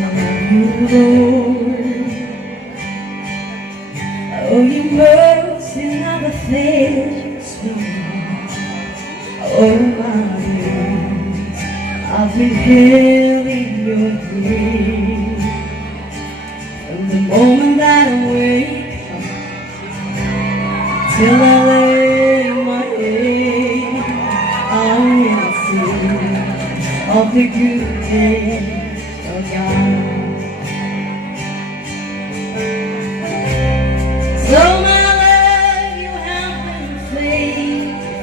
Lord. Oh, your mercy never fails me. Oh, my days I've been held in your grace. From the moment that I wake up till I lay my head, I will sing of the goodness of God. So my love, you have been faithful.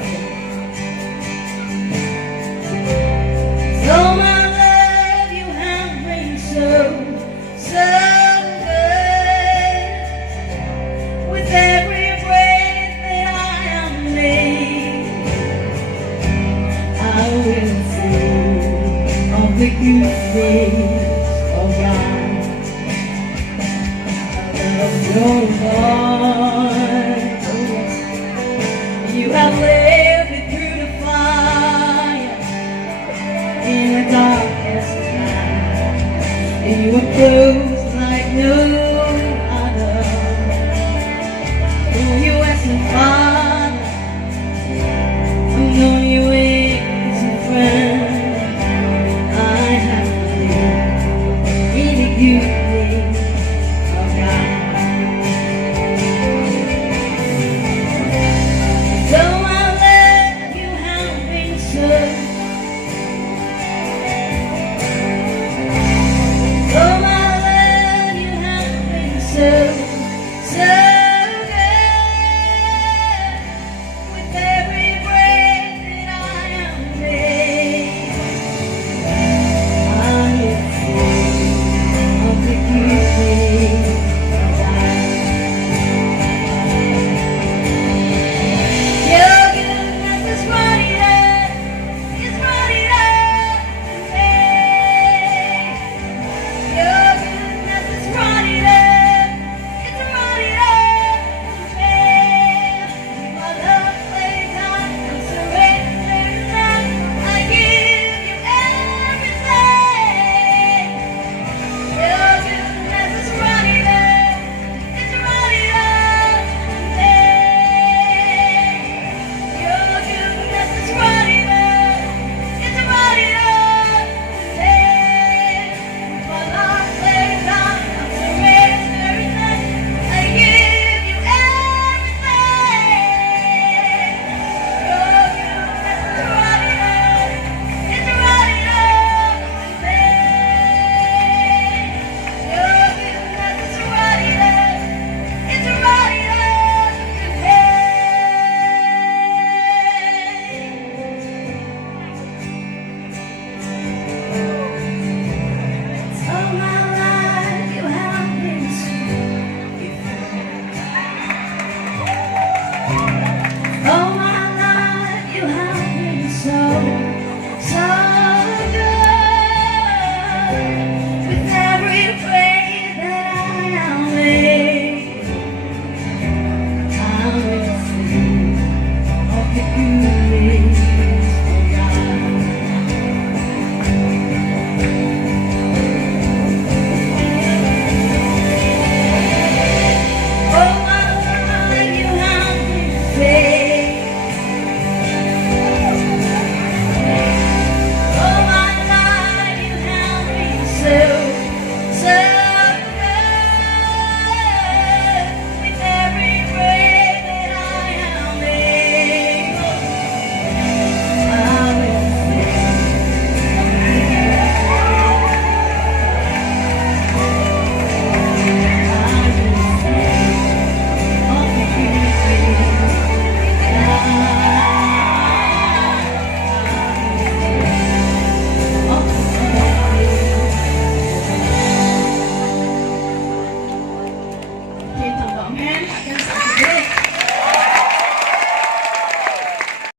So my love, you have been so good. With every breath that I am made, I will sing of the goodness of God. Your voice, you have led me through the fire in the darkest night. You were close